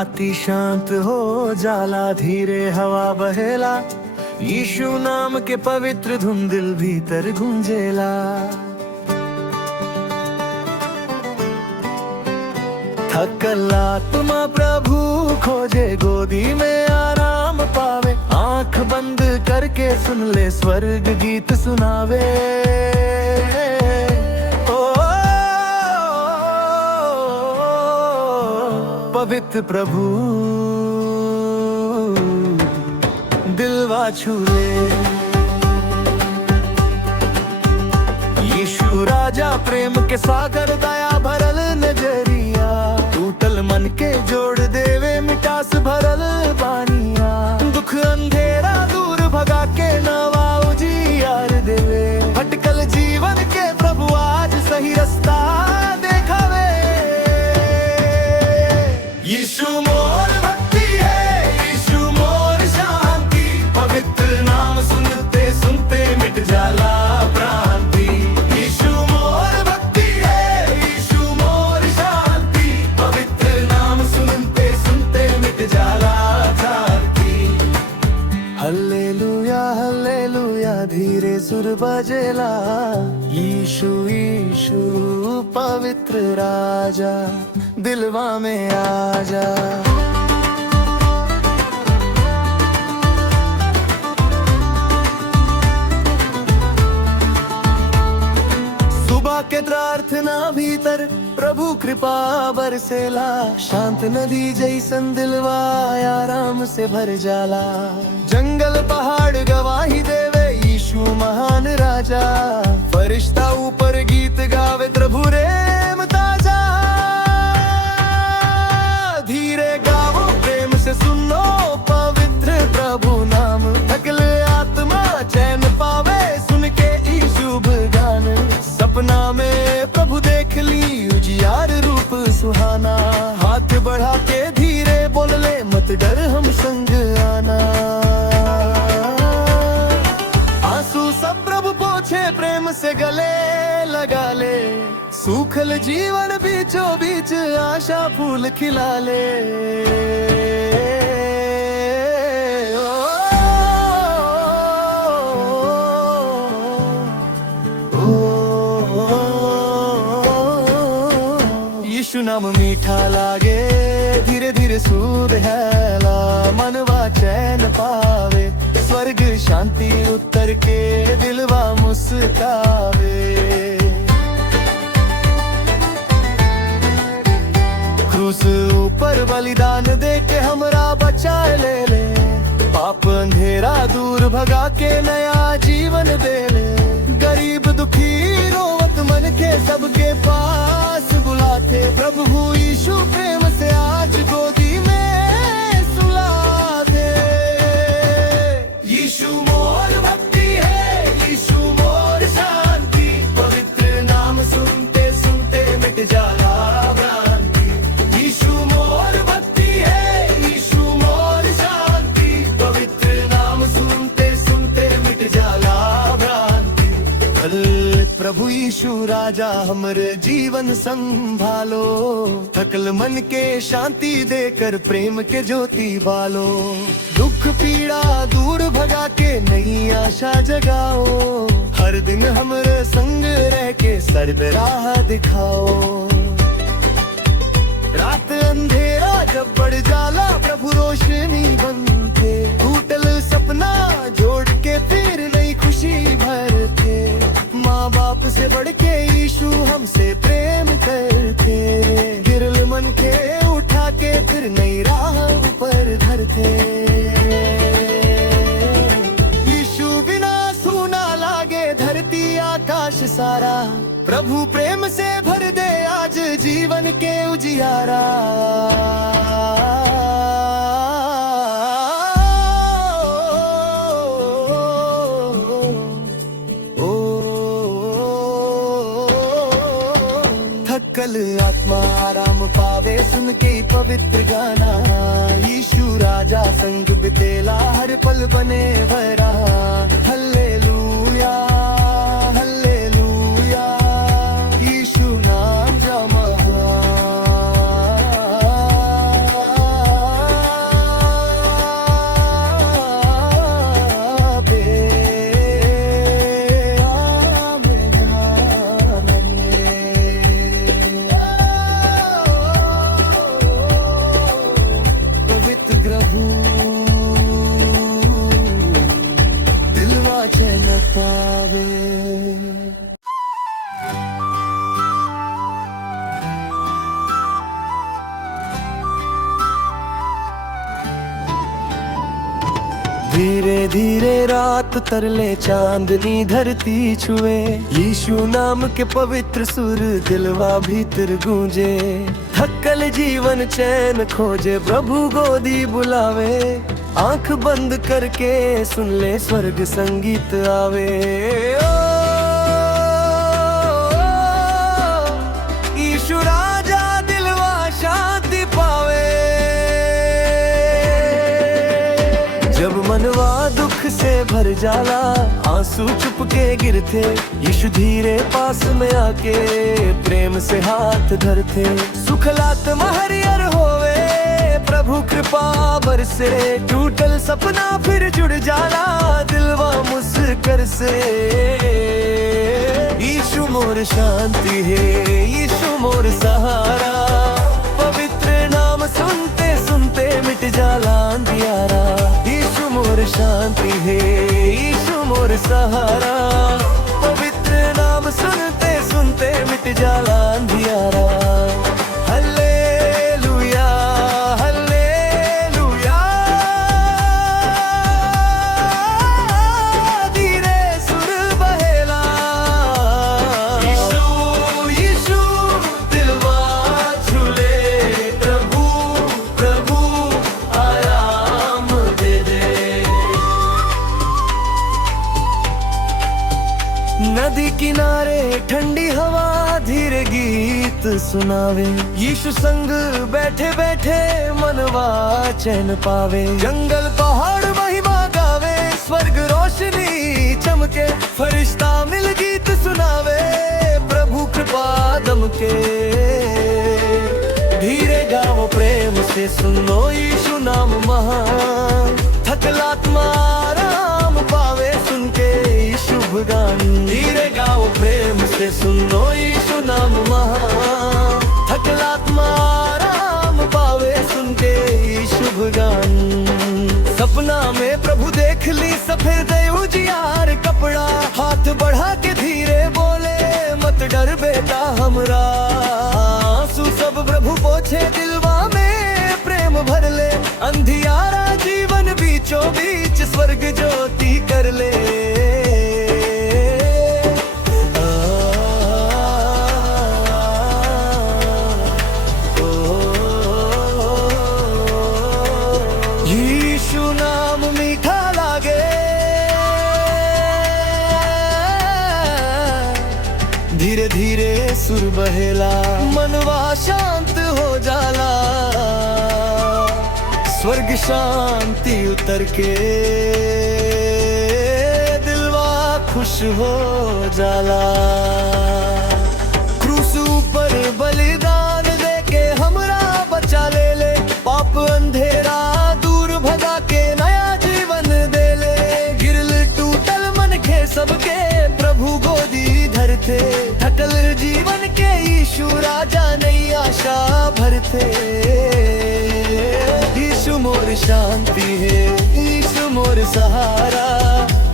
राती शांत हो जाला, धीरे हवा बहेला, यीशु नाम के पवित्र धुन दिल भीतर गूंजेला। थकल आत्मा प्रभु खोजे, गोदी में आराम पावे, आंख बंद करके सुन ले, स्वर्ग गीत सुनावे। पवित्र प्रभु दिलवा छू ले, यीशु राजा प्रेम के सागर, दया भरल नजरिया, टूटल मन के जोड़ देवे, मिठास भरल बानिया, दुख अंधेरा दूर भगा के नवा उजियार देवे, भटकल जीवन के प्रभु आज सही रास्ता देखावे। यीशु मोर भक्ति है, यीशु मोर शांति, पवित्र नाम सुनते सुनते मिट जाला भ्रांति। यीशु मोर भक्ति है, यीशु मोर शांति, पवित्र नाम सुनते सुनते मिट जाला भ्रांति। हल्लेलुया हल्लेलुया धीरे सुर बजेला, यीशु यीशु पवित्र राजा दिलवा में आजा। सुबह के प्रार्थना भीतर प्रभु कृपा बरसेला, शांत नदी जैसन दिलवा आराम से भर जाला। जंगल पहाड़ गवाही देवे, यीशु महान राजा, फरिश्ता ऊपर गीत गावे, प्रभु प्रेम ताजा। धीरे गाओ प्रेम से सुनो पवित्र प्रभु नाम, थकल आत्मा चैन पावे सुन के ई शुभ गान। सपना में प्रभु देख ली उजियार रूप सुहाना, हाथ बढ़ा के धीरे बोल ले, मत डर हम संग आना। आंसू सब प्रभु पोछे, प्रेम से गले लगा ले, सूखल जीवन बीचों बीच आशा फूल खिला ले। यीशु नाम मीठा लागे, धीरे धीरे सूद हैला, मनवा चैन पावे, स्वर्ग शांति उतर के दिलवा मुस्कावे। क्रूस ऊपर बलिदान दे के हमरा बचा ले ले, पाप अंधेरा दूर भगा के नया जीवन दे ले। गरीब दुखी रोवत मन के सबके पास बुलाते, प्रभु यीशु प्रेम से आज गोदी में सुला दे। यीशु मोर भक्ति है, यीशु मोर शांति, पवित्र नाम सुनते सुनते मिट जाला भ्रांति। यीशु मोर भक्ति है, यीशु मोर शांति, पवित्र नाम सुनते सुनते मिट जाला भ्रांति। प्रभु यीशु राजा हमरे जीवन संभालो, थकल मन के शांति देकर प्रेम के ज्योति बालो। दुख पीड़ा दूर भगा के नई आशा जगाओ, हर दिन हमरे संग रह के सर्द राह दिखाओ। रात अंधेरा जब बढ़ जाला, प्रभु रोशनी बनते, टूटल सपना जोड़ के फिर नई खुशी भरते। माँ बाप से बढ़ के यीशु हमसे प्रेम करते, गिरल मन के उठा के फिर नई राह ऊपर धरते। यीशु बिना सूना लागे धरती आकाश सारा, प्रभु प्रेम से भर दे आज जीवन के उजियारा। थकल आत्मा आराम पावे सुन के पवित्र गाना, यीशु राजा संग बितेला हर पल बने भरा। हल्लेलुया हल्लेलुया, यीशु नाम जा महान। धीरे धीरे रात तरले चांदनी धरती छुए, यीशु नाम के पवित्र सुर दिलवा भीतर गूंजे। थकल जीवन चैन खोजे, प्रभु गोदी बुलावे, आंख बंद करके सुन ले स्वर्ग संगीत आवे। यीशु राजा दिलवा शांति पावे। जब मनवा दुख से भर जाला, आंसू चुप के गिरते, यीशु धीरे पास में आके प्रेम से हाथ धरते। सुखलात महरियर होवे, प्रभु कृपा बरसे, टूटल सपना फिर जुड़ जाला, दिलवा मुस्कर से। यीशु मोर शांति है, यीशु मोर सहारा, पवित्र नाम सुनते सुनते मिट जाला अंधियारा। यीशु मोर शांति है, यीशु मोर सहारा, पवित्र नाम सुनते सुनते मिट जाला अंधियारा। हालेलुया हालेलुया, धीरे सुर बहेला, यीशु यीशु दिलवा झूले, प्रभु प्रभु आराम दे दे। नदी किनारे ठंडी हवा धीरे गीत सुनावे, यीशु संग बैठे बैठे मनवा चैन पावे। जंगल पहाड़ महिमा गावे, स्वर्ग रोशनी चमके, फरिश्ता मिल गीत सुनावे, प्रभु कृपा दमके। धीरे गाओ प्रेम से सुनो यीशु नाम महान, थकलात्मा आराम पावे सुन के शुभ गान। धीरे गाओ प्रेम से सुनो यीशु नाम महान, थकलात्मा आराम पावे सुन के शुभ गान। सपना में प्रभु देख ली सफेद उजियार कपड़ा, हाथ बढ़ा के धीरे बोले मत डर बेटा हमरा। आंसू सब प्रभु पोछे, दिलवा में प्रेम भर ले, अंधियारा जीवन बीचों बीच स्वर्ग ज्योति कर ले। यीशु नाम मीठा लागे, धीरे धीरे सुर बहेला, मनवा शांत हो जाला, स्वर्ग शांति उतर के दिलवा खुश हो जाला। क्रूस ऊपर बलिदान देके हमरा बचा ले ले, पाप अंधेरा दूर भगा के नया जीवन दे ले। गिरल टूटल मन के सबके प्रभु गोदी धरते, थकल जीवन के यीशु राजा नई आशा भरते। यीशु मोर शांति है, यीशु मोर सहारा,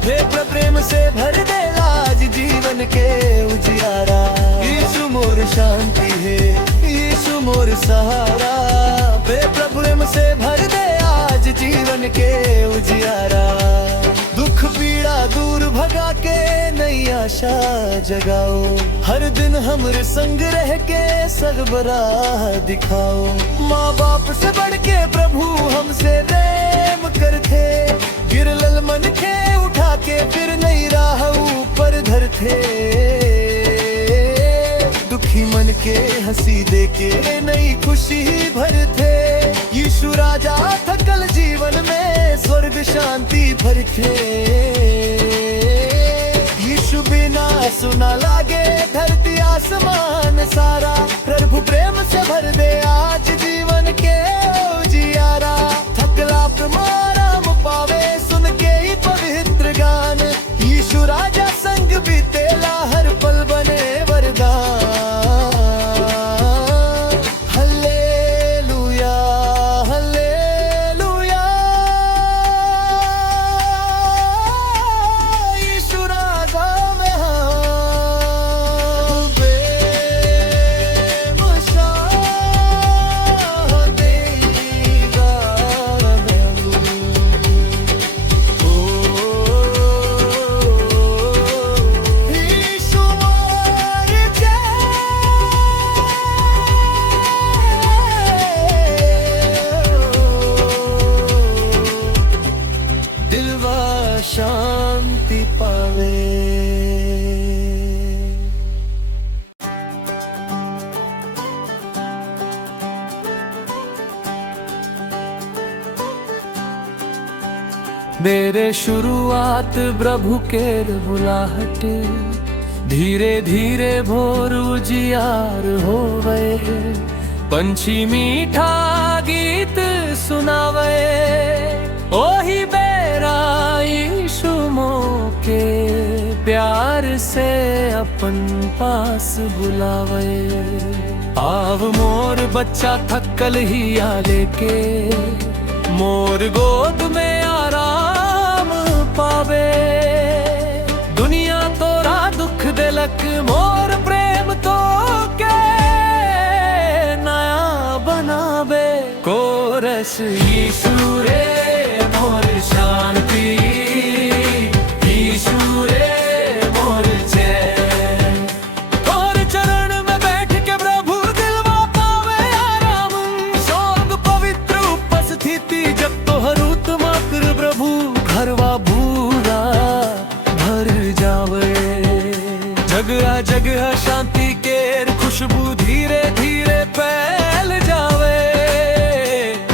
प्रेम प्रेम से भर दे आज जीवन के उजियारा। यीशु मोर शांति है, यीशु मोर सहारा, प्रेम से भर दे आज जीवन के उजियारा। दुख पीड़ा दूर भगा के नई आशा जगाओ, हर दिन हमरे संग रह के सरबराह दिखाओ। माँ बाप से बढ़ के प्रभु हमसे प्रेम करते, गिरलल मन के उठा के फिर नई राह ऊपर धरते। दुखी मन के हंसी दे के नई खुशी भरते, यीशु राजा थकल जीवन में स्वर्ग शांति भरते। यीशु बिना सुना लागे धरती आसमान सारा, प्रभु प्रेम से भर दे आज जीवन के उजियारा। थकला आराम पावे सुन के ही पवित्र गान, यीशु राजा संग बीतेला हर पल बने वरदान। हालेलुया हालेलुया, यीशु राजा में हम प्रेम शाह देगा। मेरे शुरुआत प्रभु केर बुलाहट, धीरे धीरे भोर उजियार हो गए। पंछी मीठा गीत सुनावे, ओही बेरा यीशु मोके प्यार से अपन पास बुलावे। आव मोर बच्चा थकल हिया लेके, मोर गोद में आराम पावे। दुनिया तोरा दुख दिलक, मोर प्रेम तो के नया बनावे। कोरस यीशु रे मोर शांति, यीशु रे मोर चैन। तोर चरण में बैठ के प्रभु दिलवा पावे आराम। स्वर्ग पवित्र उपस्थिति जब तोहर उत्माकर प्रभु घरवा भूरा भर जावे। जगह जगह शांति केर खुशबू धीरे धीरे फैल जावे।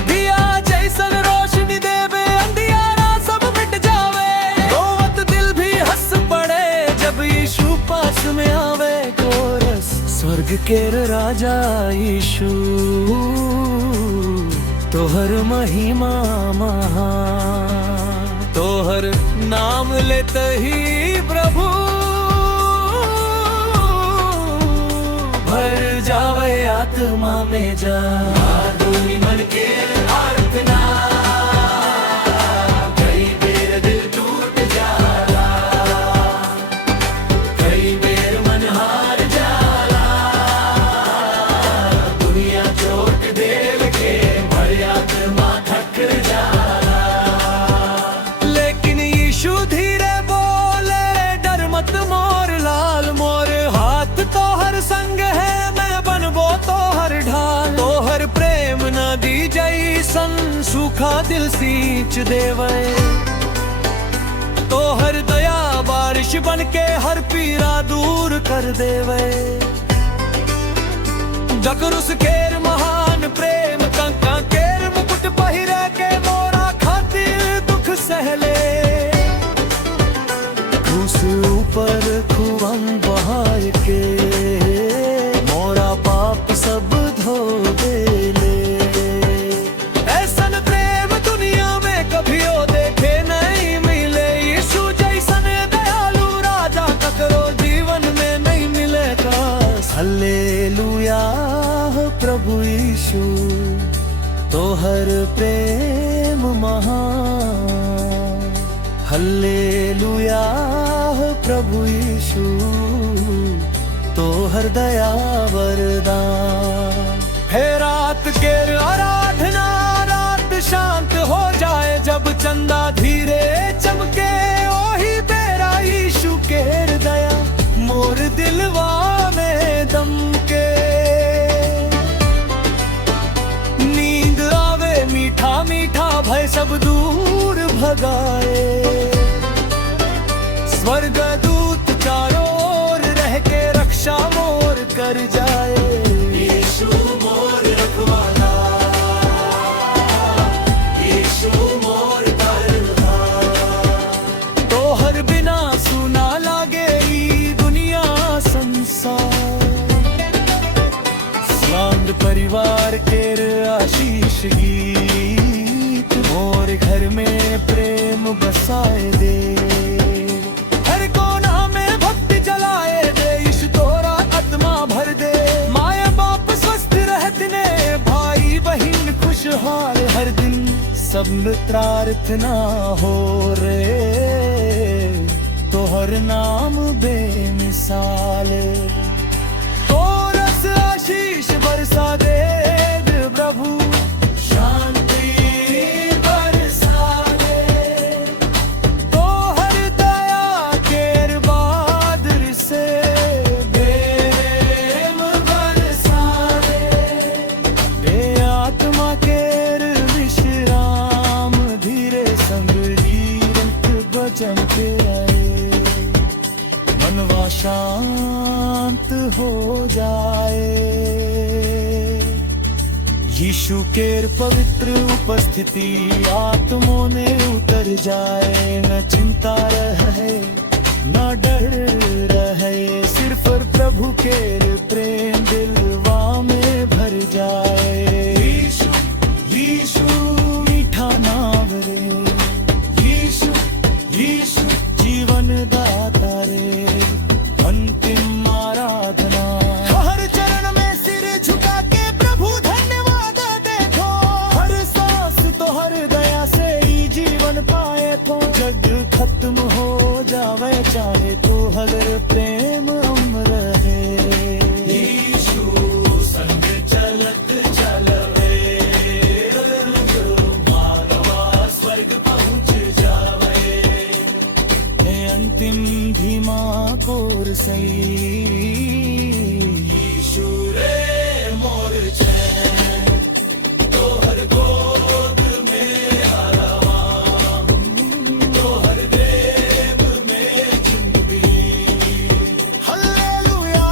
दिया जैसन रोशनी देवे, अंधियारा सब मिट जावे। रोवत दिल भी हंस पड़े जब यीशु पास में आवे। कोरस स्वर्ग केर राजा यीशु, तोहर महिमा महान। तोहर नाम लेते ही प्रभु भर जावे आत्मा में जा। आदमी मन के आर्थना, कई बेर दिल टूट जाला, कई बेर मन हार जाला। दुनिया चोट देव के भर आत्मा थक जाला। लेकिन यीशु धीरे बोले, डर मत मोर लाल। मोर हाथ तोहर संग है, मैं बनबो तोहर ढाल। तोहर प्रेम नदी जैसन सूखा दिल सींच देवे। तोहर दया बारिश बन के हर पीड़ा दूर कर देवे। जकरुस केर महान प्रेम, कंका केर मुकुट पहिरे के मोरा खातिर दुख सहले। क्रूस ऊपर खून बहाय के मोरा पाप सब धो देले। ऐसन प्रेम दुनिया में कभियो देखे नहीं मिले। यीशु जैसन दयालु राजा ककरो जीवन में नहीं मिलेगा। हल्लेलुया प्रभु यीशु, तोहर प्रेम महान। हल्लेलुया प्रभु यीशु, तोहर दया वरदान। हे रात केर आराधना, रात शांत हो जाए जब चंदा धीरे चमके। ओही बेरा यीशु केर दया मोर दिलवा में दमके। नींद आवे मीठा मीठा, भय सब दूर भगाए। स्वर्ग दूत चारों ओर रह के रक्षा मोर कर जाए। यीशु मोर रखवाला, यीशु मोर तरनहार। तोहर बिना सुना लागे ई दुनिया संसार। सांद परिवार केर आशीष गीत, मोर घर में प्रेम बसाए दे। हर कोना में भक्ति जलाए दे, यीशु तोरा आत्मा भर दे। माया बाप स्वस्थ रहते ने, भाई बहन खुशहाल हर दिन। सब प्रार्थना हो रे, तोहर नाम बेमिसाल। कोरस आशीष बरसा दे प्रभु, शांति बरसा दे। तोहर दया केर बादर से प्रेम बरसा दे। ए आत्मा केर विश्राम, धीरे संग जीवंत वचन पे आए। मनवा शांत यीशु केर पवित्र उपस्थिति आत्मों ने उतर जाए। न चिंता रहे न डर रहे, सिर्फ प्रभु केर प्रेम दिलवा में भर जाए। यीशु यीशु मीठा नाम रे, यीशु यीशु जीवन दाता रे। अंतिम आराधना हर चरण में सिर झुका के प्रभु धन्यवाद देखो। हर सांस तो हर दया से ही जीवन पाए तो। जग खत्म हो जावे चाहे तो हर प्रेम अमर रहे। यीशु संग चलत चलवे, मानवा स्वर्ग पहुंच जावे। हे अंतिम धीमा कोर सही, यीशु रे मोर चैन, तोहर गोद में आराम, तोहर देव में जिंदगी। हालेलुया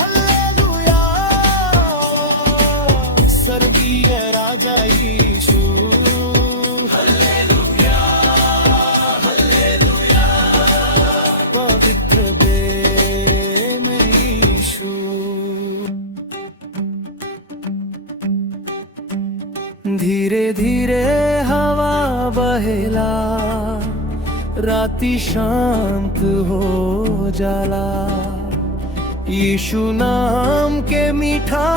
हालेलुया, स्वर्गीय राजा यीशु। हालेलुया हालेलुया, पवित्र देव में यीशु। धीरे धीरे हवा बहेला, राती शांत हो जाला। यीशु नाम के मीठा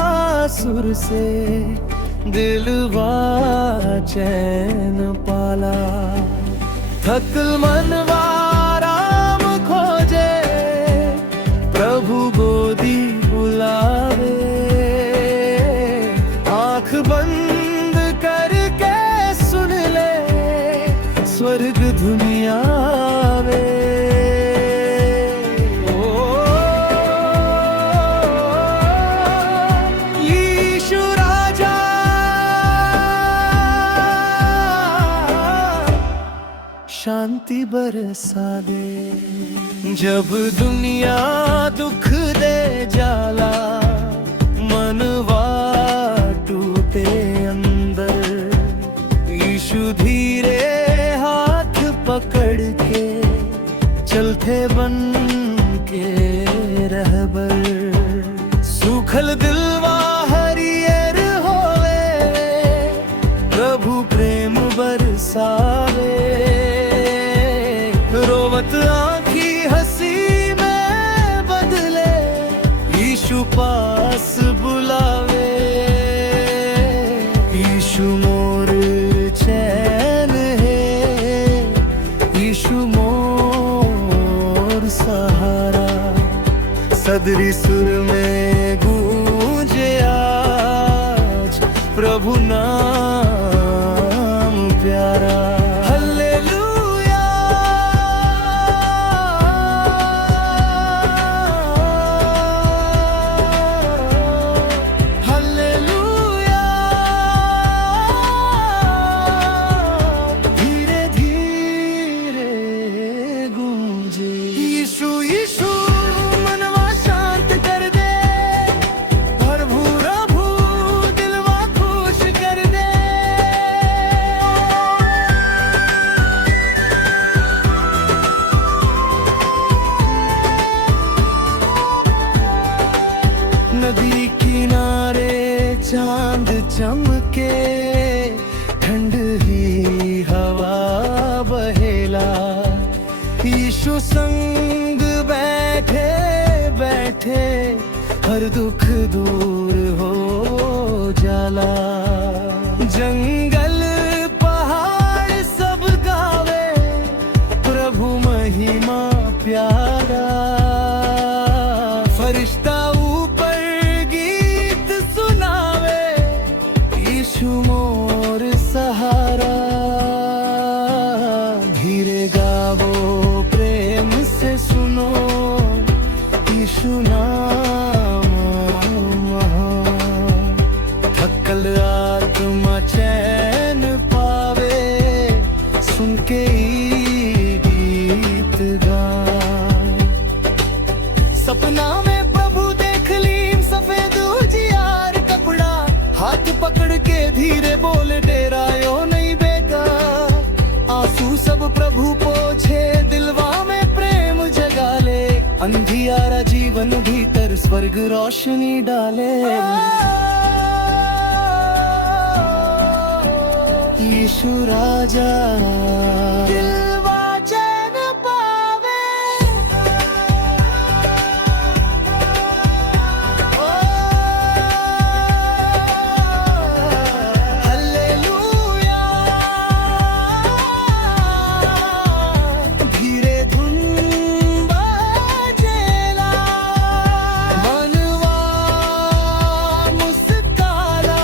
सुर से दिलवा चैन पाला। थकल मनवा राम खोजे, प्रभु गोदी बुलावे। आंख बंद करके सुन ले, स्वर्ग दुनिया वे। यीशु राजा शांति बरसा दे। जब दुनिया दुख दे जाला, मनवा टूटे अंदर। यीशु धीरे हाथ पकड़ के चलते बन के रहबर। सूखल दिलवा हरियर होवे, प्रभु प्रेम बरसावे। रोवत आँखी हंसी में बदले, यीशु पास बुलावे। यीशु मोर चैन है, यीशु मोर सहारा। सदरी सुर में गूंजे आज प्रभु नाम प्यारा। हालेलुया हालेलुया, धीरे धीरे गूंजे। यीशु यीशु मनवा शांत कर दे, प्रभु प्रभु दिलवा खुश कर दे। नदी किनारे चांद चमके, ठंडी हवा बहेला। यीशु संग बैठे बैठे हर दुख दूर हो जाला। जंगल पहाड़ सब गावे, प्रभु महिमा प्यारा। फरिश्ता ऊपर गीत सुनावे, यीशु मोर सहारा। धीरे गावो प्रेम से सुनो, यीशु नाम महान। थकल आत्मा चैन पावे, सुन के ई गीत गा। सपना धीरे बोले डेरायो नहीं बेगा, आंसू सब प्रभु पोछे दिलवा में प्रेम जगा ले, अंधियारा जीवन भीतर स्वर्ग रोशनी डाले। यीशु राजा दिलवा चैन पावे, हालेलुया। धीरे धुन बाजेला, मनवा मुस्काला,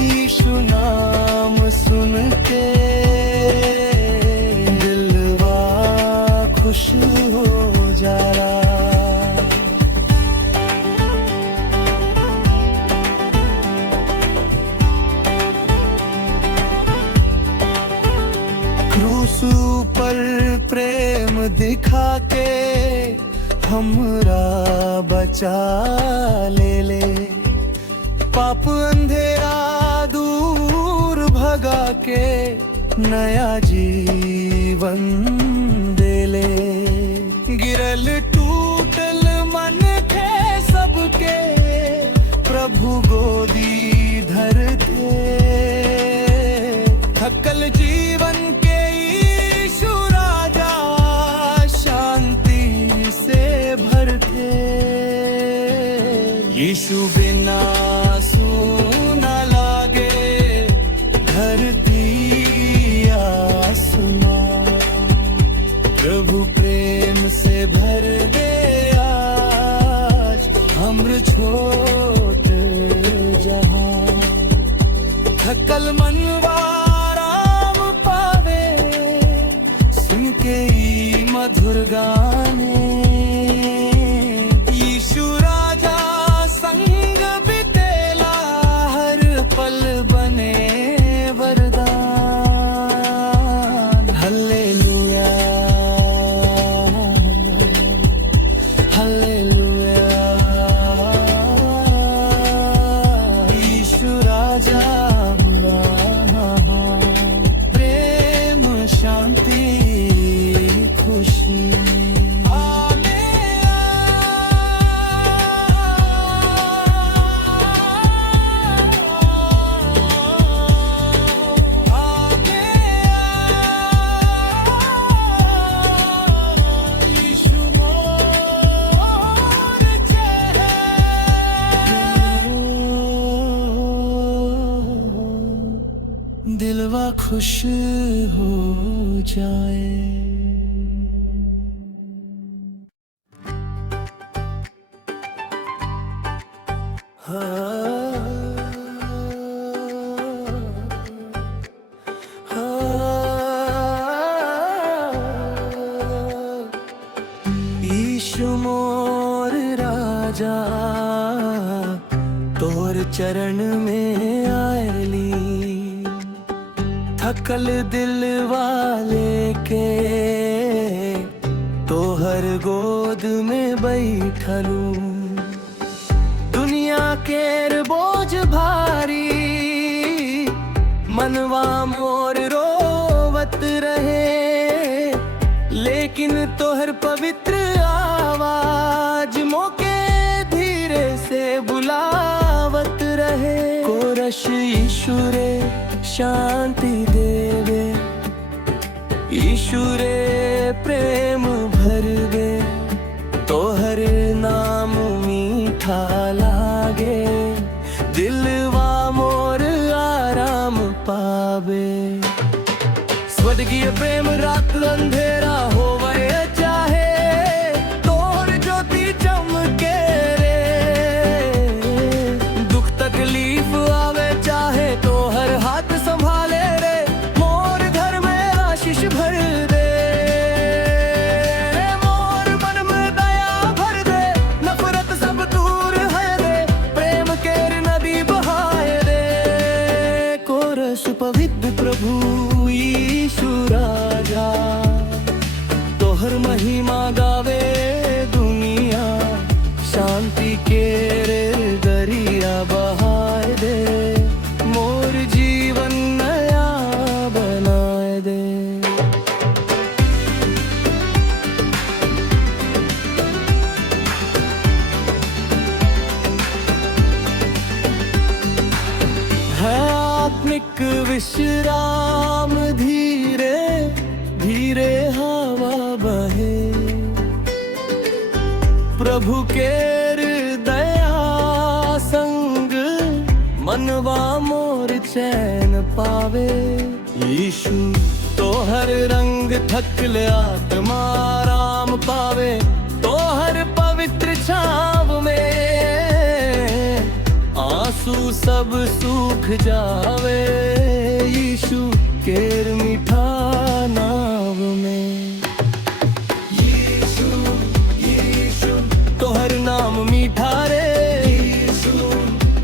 यीशु नाम सुन के दिलवा खुश हो जाला। क्रूस पर प्रेम दिखा के हमरा बचा ले, पाप अंधेरा दूर भगा के नया जीवन दे ले। गिरल टूटल मन थे सबके प्रभु गोदी धरते, थकल जीवन के यीशु राजा शांति से भरते। यीशु बिना सुना लागे धरती आसमां, प्रभु प्रेम से भर दे आज अम्र छोट जहां। थकल मनवा राम पावे सुन के ई मधुर गाने, यीशु राजा संग बितेला हर पल बने वरदान। हालेलुया हालेलुया, यीशु राजा प्रेम शांति खुशी। दिलवा खुश हो जाए। यीशु मोर राजा तोर चरण में आयली, थकल दिल वाले के तोहर गोद में बैठलू। दुनिया केर बोझ भारी मनवा मोर रोवत रहे, लेकिन तोहर पवित्र आवाज मोके धीरे से बुलावत रहे। कोरश यीशु रे शांति देवे, यीशु रे प्रेम भरवे, तोहर नाम मीठा लागे, दिलवा मोर आराम पावे। स्वर्गीय प्रेम रात अंधेरा होवे चाहे, तोहर ज्योति चमके रे। दुख तकलीफ आवे चाहे तोहर हाथ संभाले रे, मोर घर में आशीष भर दे। मोर मन में दया भर दे, नफरत सब दूर है दे, प्रेम केर नदी बहाए दे। कोरस पवित्र प्रभु यीशु राजा विश्राम धीरे धीरे हवा बहे, प्रभु केर दया संग मनवा मोर चैन पावे। यीशु तो हर रंग थकल आत्मा राम पावे, तो हर पवित्र छाव में आंसू सब सूख जावे। यीशु केर मीठा नाम में, यीशु यीशु तोहर नाम मीठा रे। यीशु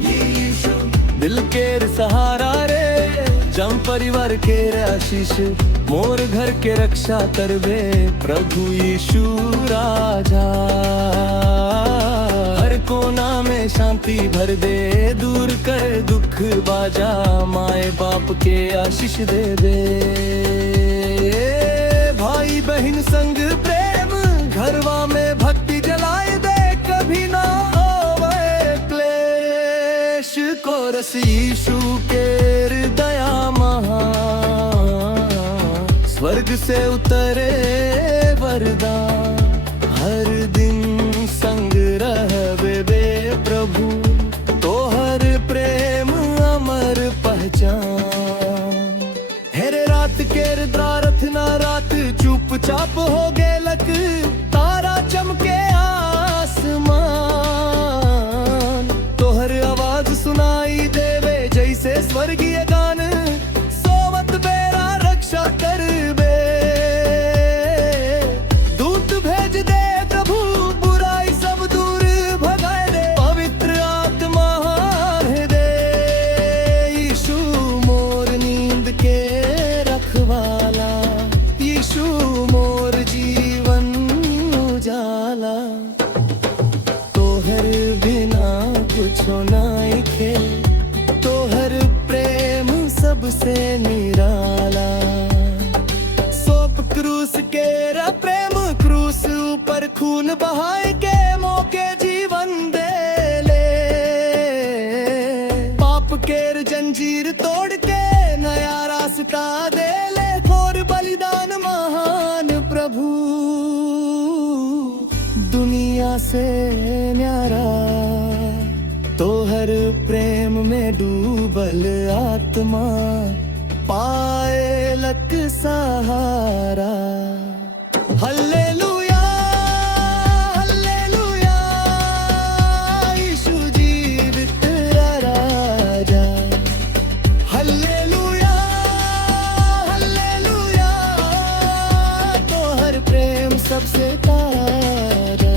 यीशु दिल केर सहारा रे, जम परिवार केर आशीष मोर घर के रक्षा करबे। प्रभु यीशु राजा हर कोना में शांति भर दे, दूर कर दुख बाजा माए बाप के आशीष दे दे। भाई बहन संग प्रेम घरवा में भक्ति जलाए दे, कभी ना होवे क्लेश कोरस। यीशु केर दया महान, स्वर्ग से उतरे वरदान, हर दिन संग रहबे बे प्रभु, तो हर प्रेम अमर पहचान। हेरे रात केर द्वारथ ना रात चुपचाप हो गेलक, तारा चमके आसमान, तोहर आवाज सुनाई देवे जैसे स्वर्गीय गान। सोवत बेरा रक्षा करबे, दूत भेज दे प्रभु, बुराई सब दूर भगाए दे, पवित्र आत्मा है दे। यीशु मोर नींद के रखवाला, यीशु मोर जीवन उजाला, तोहर बिना कुछो नहीं खे, तोहर प्रेम सबसे निराला। सोप क्रूस केरा प्रेम, क्रूस ऊपर खून बहाए के मौके जीवन दे ले। पाप केर जंजीर तोड़ के नया रास्ता दे ले, और बलिदान महान प्रभु दुनिया से न्यारा। तोहर प्रेम में डूबल आत्मा पाए लक सहारा। हल्लेलुया हल्लेलुया, यीशु जीवित राजा। हल्लेलुया हल्लेलुया, तोहर प्रेम सबसे तारा।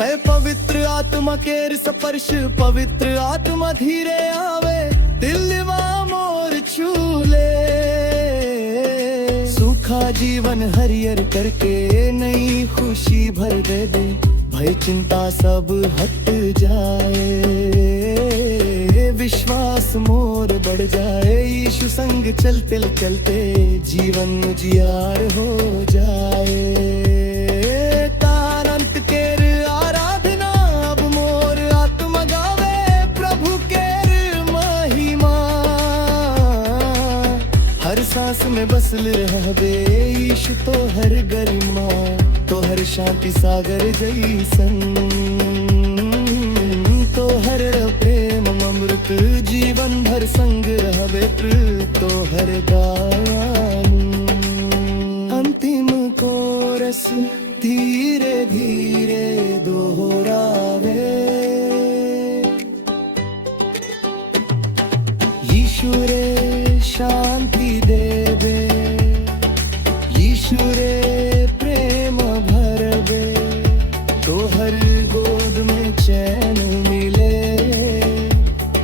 है पवित्र आत्मा केर स्पर्श, पवित्र आत्मा धीरे आवे, दिलवा मोर छूले। सूखा जीवन हरियर करके नई खुशी भर दे दे, भय चिंता सब हट जाए, विश्वास मोर बढ़ जाए। यीशु संग चलते चलते जीवन उजियार हो जाए। तारंत केर आराधना अब मोर आत्मा गावे, प्रभु केर महिमा हर सांस में बसल रहबे। यीशु तो हर गरिमा, तो हर शांति सागर जैसन, तो हर प्रेम अमृत जीवन भर संग रहबे। तो हर गायन अंतिम कोरस धीरे धीरे दोहरावे। यीशु रे शांति देवे, यीशु रे प्रेम भरवे, तो हर गोद में चैन मिले,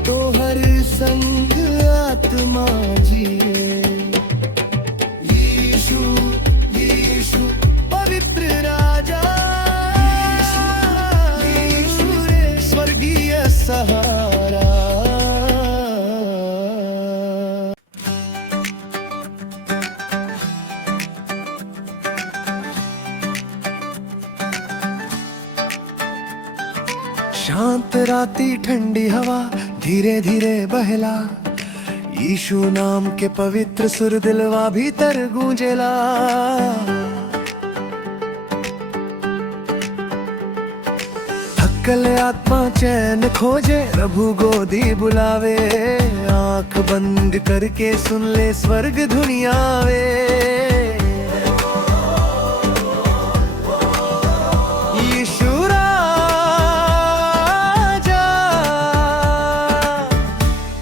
तो हर संग आत्मा जिए। यीशु यीशु पवित्र राजा, यीशु रे स्वर्गीय सहारा। शांत राती ठंडी हवा धीरे धीरे बहला, यीशु नाम के पवित्र सुर दिलवा भीतर गूंजेला। थकल आत्मा चैन खोजे, प्रभु गोदी बुलावे। आंख बंद करके सुन ले स्वर्ग धुनियावे। यीशु राजा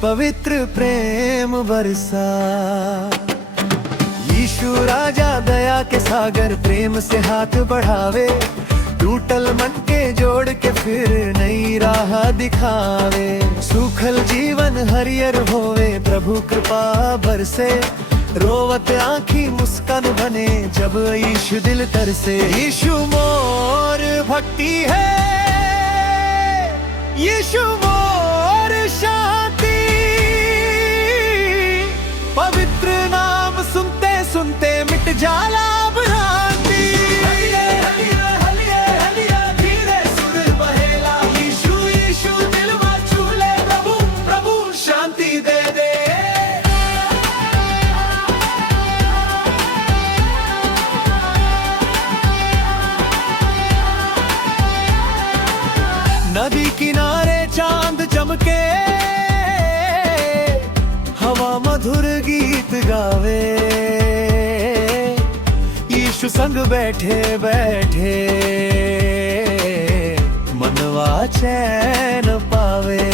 पवित्र प्रेम बरसा। यीशु राजा दया के सागर प्रेम से हाथ बढ़ावे। टूटल मन के जोड़ के फिर नई राह दिखावे। सूखल जीवन हरियर होवे, प्रभु कृपा बरसे। रोवत आँखी मुस्कान बने जब यीशु दिल तरसे। यीशु मोर भक्ति है, यीशु मोर शांति। पवित्र नाम सुनते सुनते मिट जाला भ्रांति। नदी किनारे चांद चमके, हवा मधुर गीत गावे। यीशु संग बैठे बैठे मनवा चैन पावे।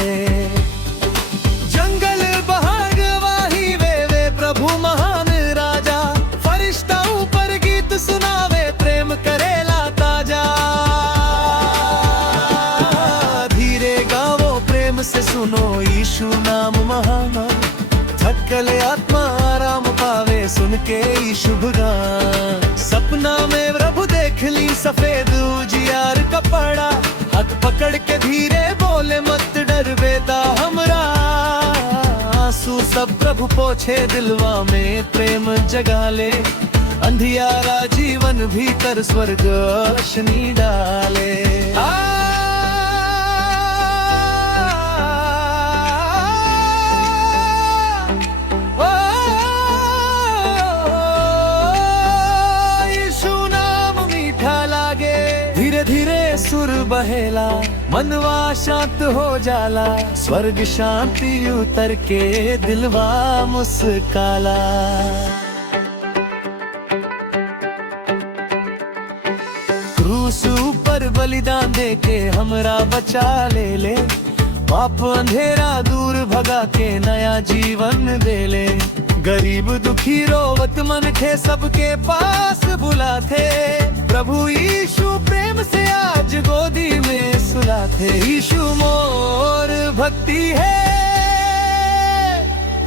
जंगल बहागवा ही वे प्रभु महान राजा। फरिश्ता ऊपर गीत सुनावे, प्रेम करेला ताजा। से सुनो यीशु नाम महान। थकल आत्मा आराम पावे सुन के यीशु गान। सपना में प्रभु देख ली सफेद उजियार कपड़ा। हाथ पकड़ के धीरे बोले मत डर बेटा हमरा। आंसू सब प्रभु पोछे, दिलवा में प्रेम जगा ले। अंधियारा जीवन भीतर स्वर्ग रोशनी डाले। धीरे धीरे सुर बहेला, मनवा शांत हो जाला। स्वर्ग शांति उतर के दिलवा मुस्काला। क्रूस ऊपर बलिदान दे के हमरा बचा ले। पाप अंधेरा दूर भगा के नया जीवन दे ले। गरीब दुखी रोवत मन थे सबके पास बुलाते। प्रभु यीशु प्रेम से आज गोदी में सुलाते। यीशु मोर भक्ति है,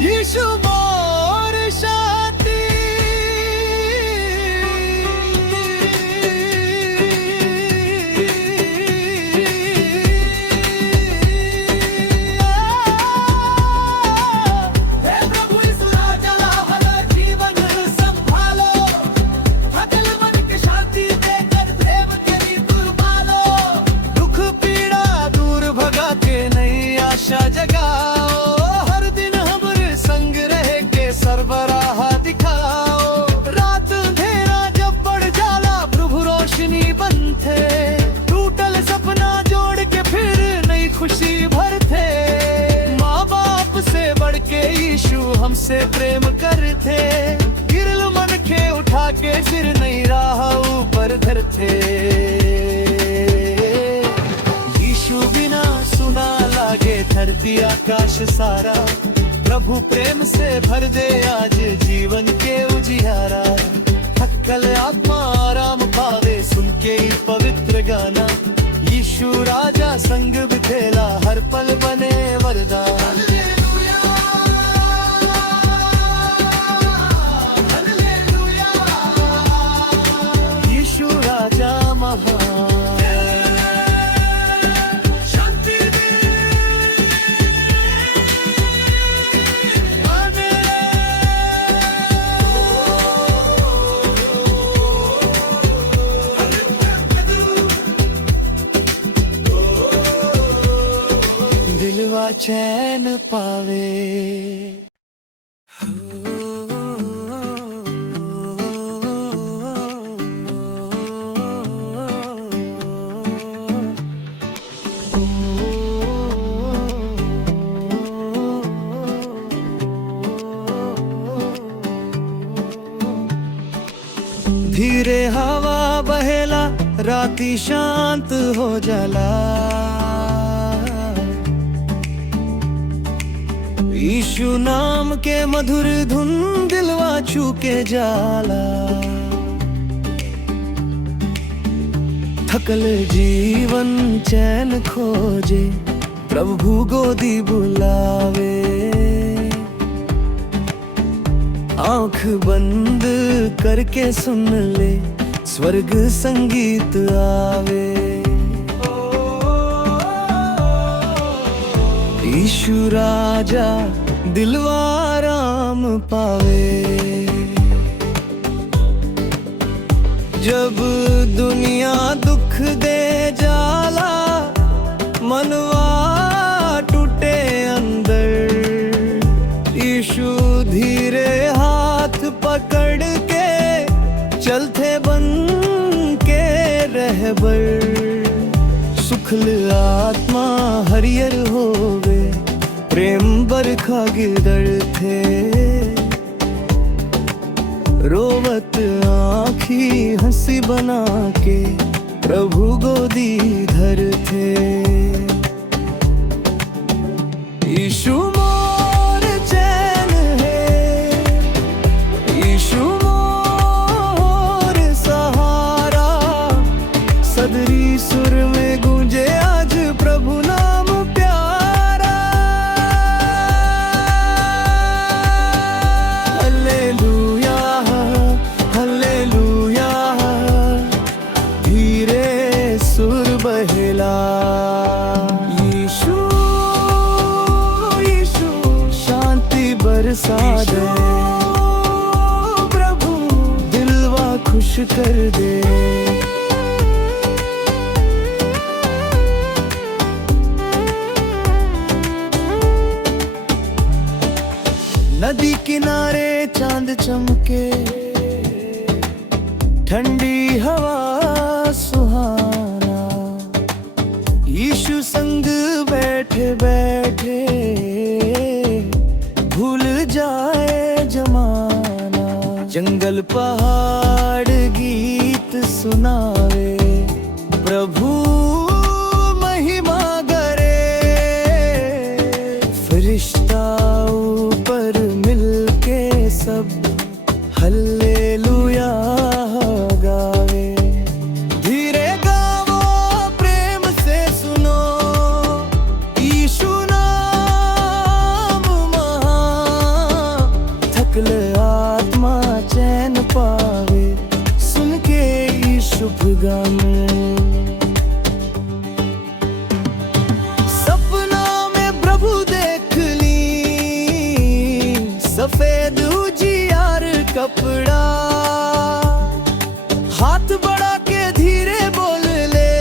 यीशु मोर शांति। जगाओ हर दिन हमरे संग रह के सरबराह दिखाओ। रात अंधेरा जब बढ़ जाला, प्रभु रोशनी बनते। टूटल सपना जोड़ के फिर नई खुशी भरते। माँ बाप से बढ़ के यीशु हमसे प्रेम करते। गिरल मन के उठा के फिर नई राह ऊपर धरते। यीशु बिना सुना लागे धरती आकाश सारा। प्रभु प्रेम से भर दे आज जीवन के उजियारा। थकल आत्मा आराम पावे सुन के पवित्र गाना। यीशु राजा संग बिठेला, हर पल बने वरदान। यीशु राजा महान। दिलवा चैन पावे। राती शांत हो जाला। यीशु नाम के मधुर धुन दिलवा छू के जाला। थकल जीवन चैन खोजे, प्रभु गोदी बुलावे। आंख बंद करके सुन ले, स्वर्ग संगीत आवे। यीशु राजा दिलवा आराम पावे। जब दुनिया दुख दे जाला, मनवा टूटे अंदर, यीशु धीरे हाथ पकड़ के चलते बन के रहबर। सुखल आत्मा हरियर होवे, प्रेम बरखा गिरदर थे। रोवत आँखी हंसी बना के प्रभु गोदी धर थे। यीशु मोर चैन है, यीशु मोर सहारा। सदरी सुर में गूंजे आज प्रभु नाम प्यारा। हालेलुया हालेलुया, धीरे सुर बहेला। यीशु यीशु शांति बरसा दे, प्रभु दिलवा खुश कर दे। नदी किनारे चांद चमके, ठंडी हवा सुहाना। यीशु संग बैठे बैठे भूल जाए जमाना। जंगल पहाड़ गीत सुनावे, प्रभु महिमा करे। फरिश्ता ऊपर मिलके सब हल्लेलुया गावे। धीरे गावो प्रेम से सुनो, यीशु नाम महान। थकल आत्मा चैन पावे, सुन के यीशु गान। सपना में प्रभु देख ली, सफेद उजियार कपड़ा। हाथ बढ़ा के धीरे बोल ले,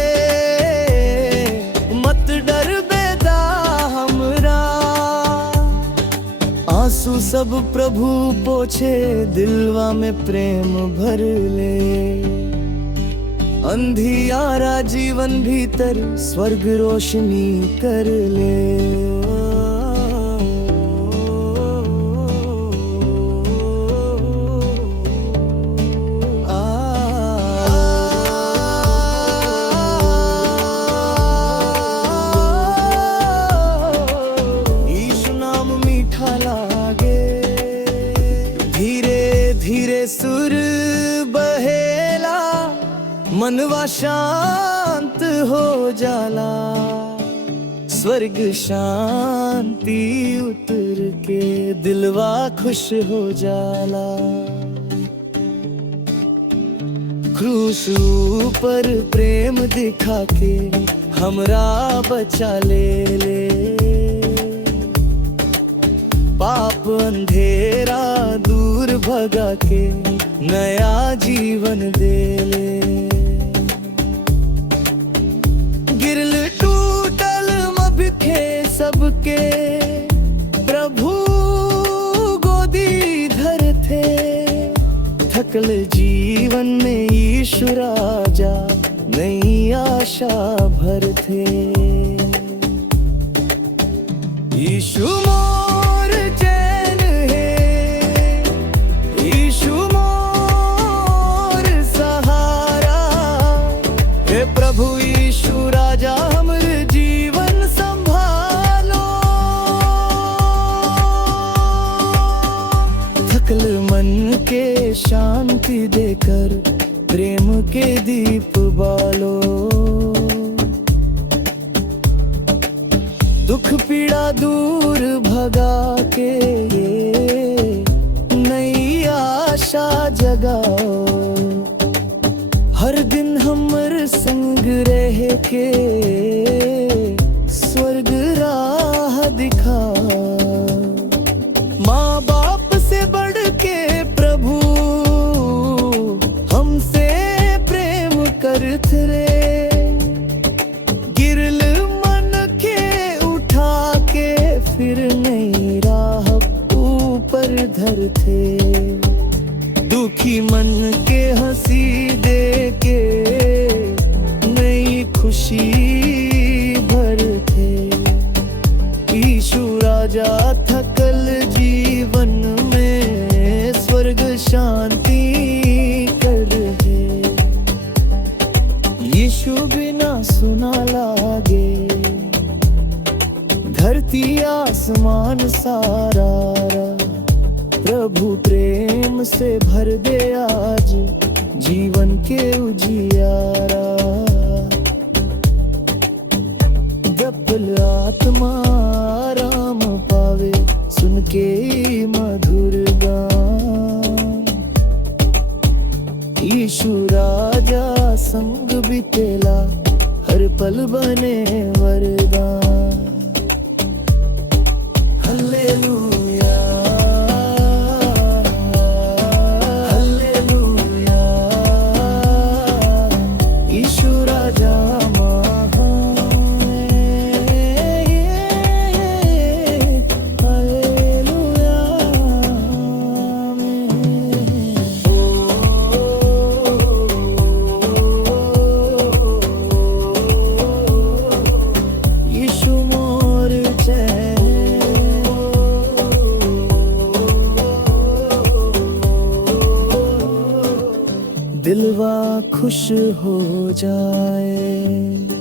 मत डर बेदा हमरा। आंसू सब प्रभु पोछे, दिलवा में प्रेम भर ले। अंधियारा जीवन भीतर स्वर्ग रोशनी कर ले। यीशु नाम मीठा लागे, धीरे धीरे सुर बहेला। मनवा शांत हो जाला, स्वर्ग शांति उतर के दिलवा खुश हो जाला। क्रूस ऊपर प्रेम दिखा के हमरा बचा ले ले। पाप अंधेरा दूर भगा के नया जीवन दे ले। गिरल टूटल मभिखे सबके प्रभु गोदी धर थे। थकल जीवन में यीशु राजा नई आशा भर थे। यीशु मोर चैन है, यीशु मोर सहारा। प्रभु यीशु राजा हमर जीवन संभालो। थकल मन के शांति देकर प्रेम के दीप बालो। दुख पीड़ा दूर भगा के नई आशा जगाओ। हर दिन हमर संग रह के स्वर्ग राह दिखाओ। माँ बाप से बढ़ के प्रभु हमसे प्रेम करते रे। गिरल मन के उठा के फिर नई राह ऊपर धरते। दुखी मन के हंसी दे के नई खुशी भरते। यीशु राजा थकल जीवन में स्वर्ग शांति कर है। यीशु बिना सुना लागे धरती आसमान सारा। प्रभु प्रेम से भर दे आज जीवन के उजियारा। दपल आत्मा आराम पावे सुन के मधुर गान। यीशु राजा संग बितेला हर पल बने वरदान। हालेलुया हालेलुया यीशु राजा महान हालेलुया यीशु मोर दिलवा खुश हो जाए।